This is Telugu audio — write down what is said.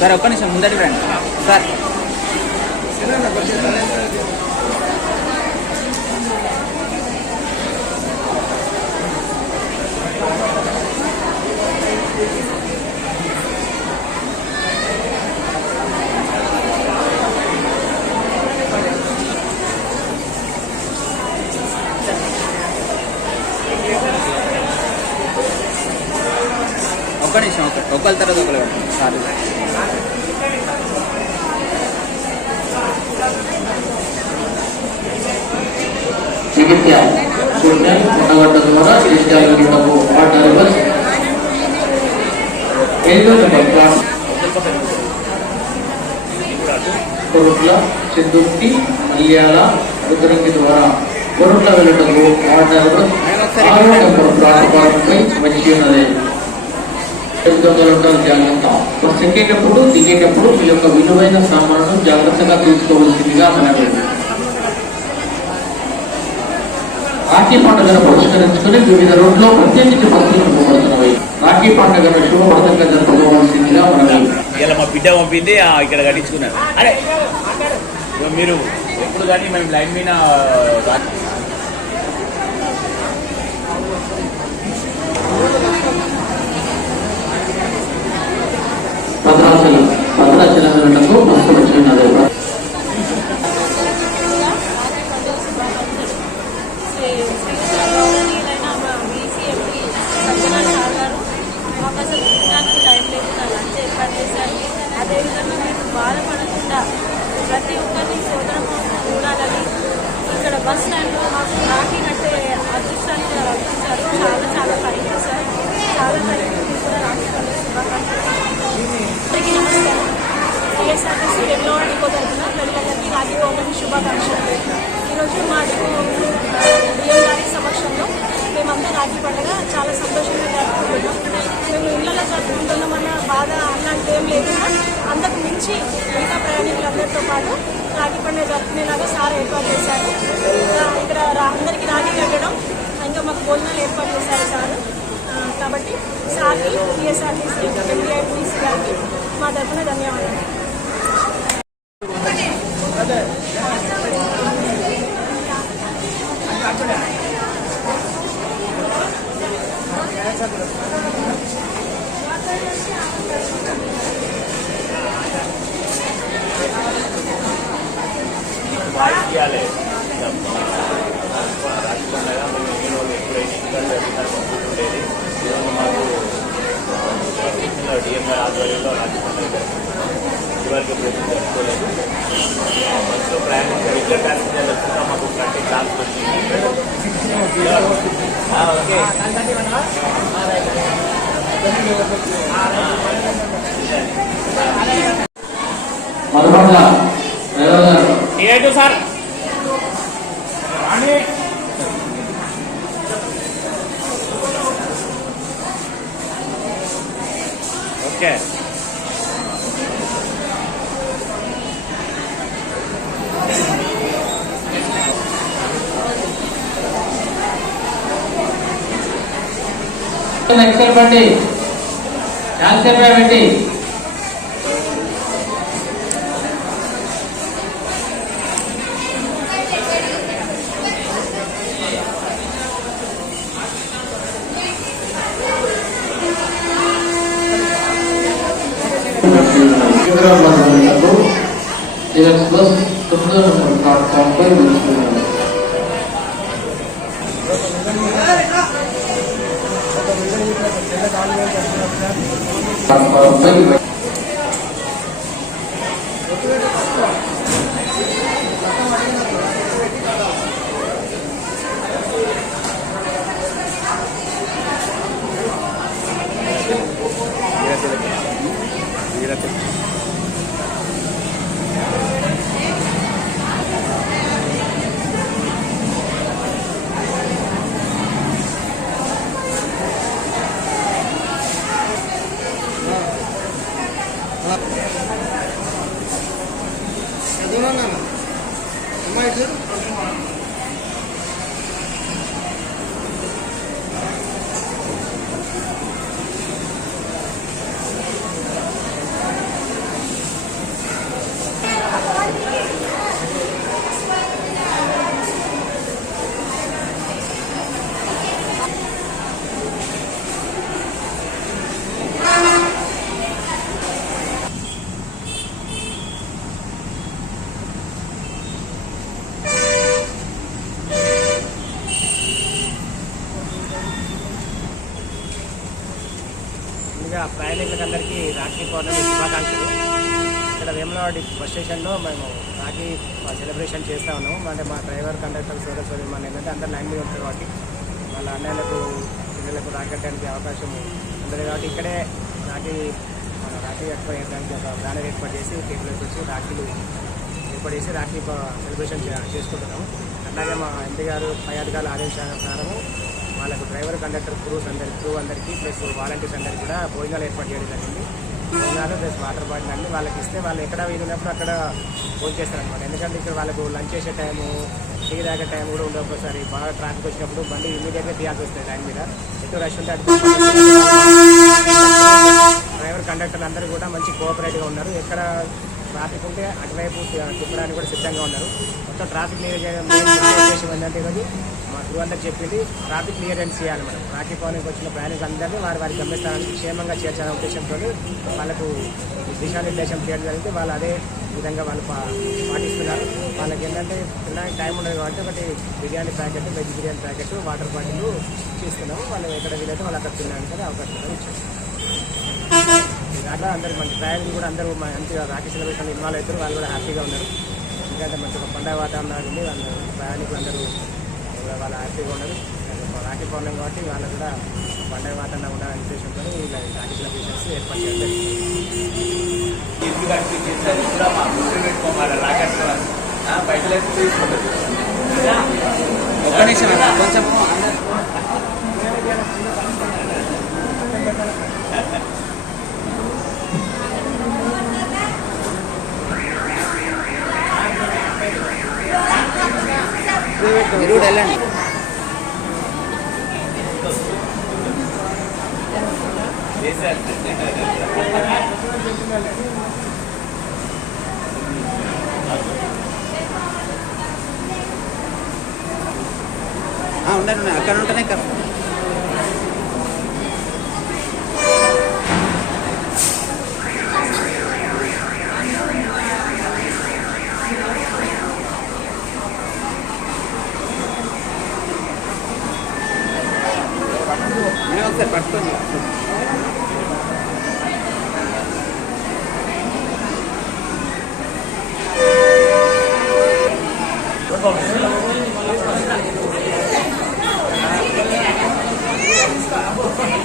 సార్ ఒక్క నిమిషం ముందటి రండి సార్. ఒక్క నిమిషం ఒకరి తర్వాత ఒకరు సార్. చికిత్స ఉండగడ్డ ద్వారా కొరుట్ల చిందుర్తి మల్యాల రుద్రంగి ద్వారా కొరుట్ల వెళ్ళటకు ప్లాట్ఫారంపై వచ్చి ఉన్నది. జాగ్రత్త. ఎక్కేటప్పుడు దిగేటప్పుడు మీ యొక్క విలువైన సామాను జాగ్రత్తగా తీసుకోవాల్సిందిగా మనవి. రాఖీ పండుగను పురస్కరించుకుని వివిధ రోడ్లో ప్రత్యేకించి బస్సులు పంపబడుతున్నవి. రాఖీ పండుగను శుభప్రదంగా జరుపుకోవాల్సిందిగా మనవి. ఇలా మా బిడ్డ పంపింది ఇక్కడ కట్టించుకున్నారు. అరే మీరు ఎప్పుడు కానీ మేము లైన్ మీద భద్రాచలం వెళ్ళటకు బస్సు వచ్చి ఉన్నది. అదేవిధంగా మీరు బాధపడకుండా ప్రతి ఒక్కరిని సోదరము చూడాలని ఇక్కడ బస్ స్టాండ్లో మాకు రాఖీ కట్టే అదృష్టాన్ని రక్షించారు. చాలా చాలా థ్యాంక్ యూ సార్. చాలా థ్యాంక్ యూ. కూడా రాఖీ పండుగ శుభాకాంక్షలు. అందరికీ నమస్కారం. టీఎస్ఆర్టీసీ వెలుగవాడ డిపో తరఫున పిల్లలకి రాఖీ పౌర్ణమి శుభాకాంక్షలు. ఈరోజు మాకు డిఎం గారి సమక్షంలో మేమంతా రాఖీ పండుగ చాలా సంతోషంగా జరుపుకుంటున్నాం. మేము ఇళ్లలో జరుపుకుంటున్నామన్న బాధ అలాంటి ఏం లేదు. అంతకు మించి మిగతా ప్రయాణికులందరితో పాటు రాఖీ పండుగ జరుపుకునేలాగా సార్ ఏర్పాటు చేశారు. ఇక్కడ అందరికీ రాఖీ కట్టడం ఇంకా మాకు భోజనాలు ఏర్పాటు చేశారు సార్. కాబట్టి సార్కి టీఎస్ఆర్టీసీ ఎండిఐటీసీ గారికి మా తరఫున ధన్యవాదాలు. ఇవ్వాలి రాజకీయంగా మేము ఎప్పుడైతే ఇంకా జరుగుతుండేది. మాకు డిఎం గారి ఆధ్వర్యంలో రాజకీయంగా ఇదివరకు ఎప్పుడైతే జరుపుకోలేదు. బస్సులో ప్రయాణించే రెగ్యులర్ ప్యాసింజర్లు వచ్చినా మాకు కట్టే ఛాన్స్ వచ్చింది. ఓకే ఏటు సార్ ఓకే ఎక్సెల్ బండి యాక్సెల్ పెట్టి బస్ 9వ నెంబర్ ప్లాట్ఫామ్పై నిలుస్తున్నారు. రాఖీ పౌర్ణమి శుభాకాంక్షలు. ఇక్కడ వేములవాడ బస్ స్టేషన్లో మేము రాఖీ సెలబ్రేషన్ చేస్తూ ఉన్నాము. అంటే మా డ్రైవర్ కండక్టర్ సోదరి మన ఏంటంటే అందరు లైన్ మీద ఉంటారు కాబట్టి వాళ్ళ అన్నయ్యలకు పిల్లలకు రాఖీ కట్టడానికి అవకాశం ఉంటుంది కాబట్టి ఇక్కడే రాఖీ ఏర్పాటు చేయడానికి ఒక బ్యానర్ ఏర్పాటు చేసి టేబుల్ వచ్చి రాఖీలు ఏర్పాటు చేసి రాఖీ సెలబ్రేషన్ చేసుకుంటున్నాము. అలాగే మా ఎంపీ గారు పై అధికారుల ఆదేశాల ప్రకారము వాళ్ళకు డ్రైవర్ కండక్టర్ క్రూ అందరికీ ప్లస్ వాలంటీర్స్ అందరికీ కూడా భోజనాలు ఏర్పాటు చేయడం జరిగింది. భోజనాలు ప్లస్ వాటర్ బాటిల్ అన్నీ వాళ్ళకి ఇస్తే వాళ్ళు ఎక్కడ వీలున్నప్పుడు అక్కడ భోజనం చేస్తారనమాట. ఎందుకంటే ఇక్కడ వాళ్ళకు లంచ్ చేసే టైము టీ తాగే టైం కూడా ఉండదు. ఒకసారి బాగా ట్రాఫిక్ వచ్చినప్పుడు బండి ఇమీడియట్గా తీయాల్సి వస్తుంది లైన్ మీద. ఎటు రష్ ఉంటే అటు డ్రైవర్ కండక్టర్లు అందరూ కూడా మంచి కోఆపరేటివ్గా ఉన్నారు. ఎక్కడ ట్రాఫిక్ ఉంటే అటువైపు తిప్పడానికి కూడా సిద్ధంగా ఉన్నారు. మొత్తం ట్రాఫిక్ క్లియర్ చేయడం ఉద్దేశం ఏంటంటే ఈరోజు మా గురువు అందరికి చెప్పింది ట్రాఫిక్ క్లియరెన్స్ చేయాలి. మనం రాఖీ పౌర్ణమికి వచ్చిన ప్రయాణికులందరినీ వారి గమ్యస్థానానికి క్షేమంగా చేర్చాలనే ఉద్దేశంతో వాళ్ళకు దిశానిర్దేశం చేయడం జరిగింది. వాళ్ళు అదే విధంగా వాళ్ళు పాటిస్తున్నారు. వాళ్ళకి ఏంటంటే తినడానికి టైం ఉండదు కాబట్టి ఒకటి biryani packet, veg biryani packet, water bottle చేస్తున్నాము. వాళ్ళు ఎక్కడ వీలైతే వాళ్ళు అక్కడ తినడానికి అవకాశం కూడా ఇచ్చారు. అట్లా అందరూ మంచి ప్రయాణికులు కూడా అందరూ మంచిగా రాఖీ సెలబ్రేషన్ ఇన్వాల్వ్ అవుతారు. వాళ్ళు కూడా హ్యాపీగా ఉన్నారు. ఎందుకంటే మంచి ఒక పండుగ వాతావరణం ఉంది. వాళ్ళు ప్రయాణికులు అందరూ వాళ్ళు హ్యాపీగా ఉన్నారు. రాఖీ పౌర్ణమి కాబట్టి వాళ్ళు కూడా పండుగ వాతావరణం ఉండాలనే ఉద్దేశంతో ఇలా రాఖీ సెలబ్రేషన్స్ ఏర్పాటు చేయడం ఇల్లు కట్టించేసరి కూడా మా గుర్తు పెట్టుకోవాలి. రాకెట్ బయట లేదు తీసుకుంటుంది. ఒక్క నిమిషం కొంచెం మీరు కూడా వెళ్ళండి. ఉండండి అక్కడ ఉంటేనే కరెక్ట్. నేను ఒకసారి పట్టుకొని Vamos.